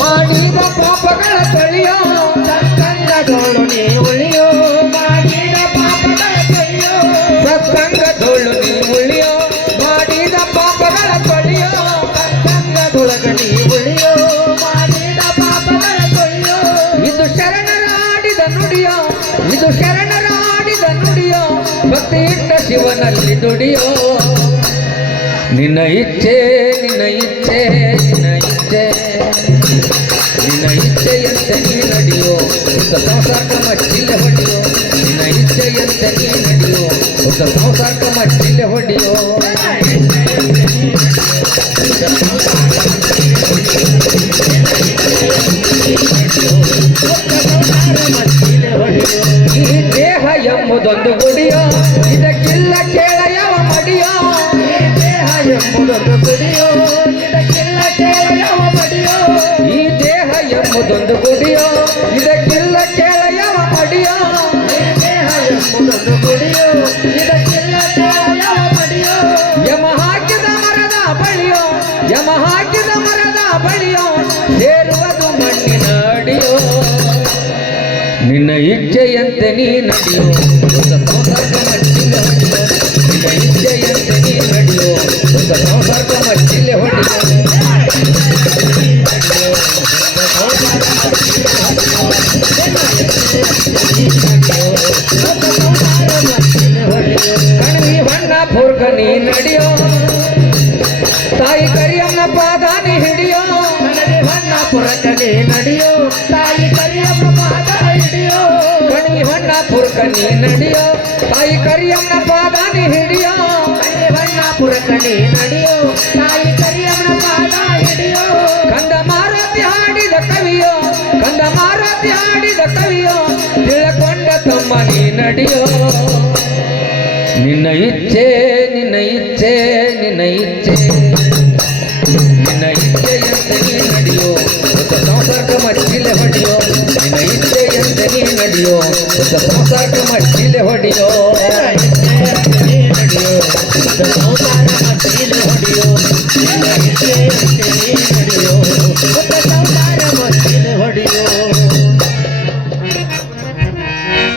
ಮಾಡಿದ ಪಾಪಗಳ ತೊಳೆಯೋ ಸತ್ಸಂಗದೋಳು ನೀ ಉಳಿಯೋ ಮಾಡಿದ ಪಾಪಗಳ ತೊಳೆಯೋ ಸತ್ಸಂಗದೋಳು ನೀ ಉಳಿಯೋ ಮಾಡಿದ ಪಾಪಗಳ ತೊಳೆಯೋ ಸತ್ಸಂಗದೊಳಗ ನೀ ಉಳಿಯೋ ಮಾಡಿದ ಪಾಪಗಳ ತೊಳೆಯೋ ಇದು ಶರಣರಾಡಿದ ನುಡಿಯೋ ಇದು ಶರಣರಾಡಿದ ನುಡಿಯೋ ಭಕ್ತಿ ಇಟ್ಟ ಶಿವನಲ್ಲಿ ದುಡಿಯೋ ನಿನ್ನ ಇಚ್ಛೆ ನಿನ್ನ ಇಚ್ಛೆ ನಿನ್ನ ಇಚ್ಛೆ ನಿನ್ನ ಇಚ್ಛೆಯಂತೆ ನೀ ನಡೆಯೋ ಹೊಸ ಸಂಸಾರಕ್ಕೆ ಮಚ್ಚಿಲೆ ಹೊಡೆಯೋ ನಿನ್ನ ಇಚ್ಛೆಯಂತೆ ನೀ ನಡೆಯೋ ಹೊಸ ಸಂಸಾರಕ್ಕೆ ಮಚ್ಚಿಲೆ ಹೊಡೆಯೋ ಈ ದೇಹ ಎಂಬುದೊಂದು ಗುಡಿಯೋ ಇದಕ್ಕಿಲ್ಲ ಕೇಳ ಯಾವ ಮಡಿಯೋ ಎಂಬುದೊಂದು ಗುಡಿಯೋ ಇದಕ್ಕೆಲ್ಲ ಕೇಳ ಯಾವ ಮಡಿಯೋ ಈ ದೇಹ ಎಂಬುದೊಂದು ಗುಡಿಯೋ ಇದಕ್ಕೆಲ್ಲ ಕೇಳ ಯಾವ ಮಡಿಯೋ ದೇಹ ಎಂಬುದೊಂದು ಗುಡಿಯೋ ಇದಕ್ಕೆಲ್ಲ ಕೇಳ ಯಾವ ಮಡಿಯೋ ಯಮ ಹಾಕಿದ ಮರದ ಬಳಿಯೋ ಯಮ ಹಾಕಿದ ಮರದ ಬಳಿಯೋ ಸೇರುವುದು ಮಣ್ಣಿನ ಅಡಿಯೋ ನಿನ್ನ ಇಚ್ಛೆಯಂತೆ ನೀ ನಡೆಯೋ ಹೊಸ ಸಂಸಾರಕ್ಕೆ ಮಚ್ಚಿಲೆ ಹೊಡೆಯೋ ನಿನ್ನ ಇಚ್ಛೆಯಂತೆ ನೀ ನಡೆಯೋ ಹೊಸ ಸಂಸಾರಕ್ಕೆ ಮಚ್ಚಿಲೆ ಹೊಡೆಯೋ ಕಣ್ವಿ ಬಣ್ಣ ಪೂರ್ಕ ನೀ ನಡೆಯೋ ತಾಯಿ ಕರಿಯಮ್ಮ ಪಾದಾನಿ ಹಿಡಿಯೋ ಬಣ್ಣ ಪುರಕ ನೀ ನಡೆಯೋ ತಾಯಿ ಕರಿಯಮ್ಮ ಪಾದ ಹಿಡಿಯೋ ಕಣ್ವಿ ಬಣ್ಣ ಪುರಕ ನೀ ನಡೆಯೋ ತಾಯಿ ಕರಿಯಮ್ಮ ಪಾದಾನಿ ಹಿಡಿಯೋ ಬಣ್ಣ ಪುರಕ ನೀ ನಡೆಯೋ ತಾಯಿ ಕರಿಯಮ್ಮ ಪಾದ ಹಿಡಿಯೋ ಕಂದ ಮಾರುತಿ ಹಾಡಿದ ಕವಿಯೋ ಕಂದ ಮಾರುತಿ ಹಾಡಿದ ಕವಿಯೋ ತಿಳಕೊಂಡ ತಮ್ಮ ನೀ ನಡೆಯೋ ನಿನ್ನ ಇಚ್ಛೆ ನಿನ್ನ ಇಚ್ಛೆ ನಿನ್ನ ಇಚ್ಛೆ ನಿನ್ನ ಇಚ್ಛೆಯಂತೆ ನೀ ನಡೆಯೋ ಹೊಸ ಸಂಸಾರಕ್ಕೆ ಮಚ್ಚಿಲೆ ಹೊಡೆಯೋ ನಿನ್ನ ಇಚ್ಛೆಯಂತೆ ನೀ ನಡೆಯೋ ಹೊಸ ಸಂಸಾರಕ್ಕೆ ಮಚ್ಚಿಲೆ ಹೊಡೆಯೋ ಹೊಸ ಸಂಸಾರ ಮಚ್ಚಿಲೆ ಹೊಡೆಯೋ ನಿನ್ನ ಇಚ್ಛೆಯಂತೆ ನೀ ನಡೆಯೋ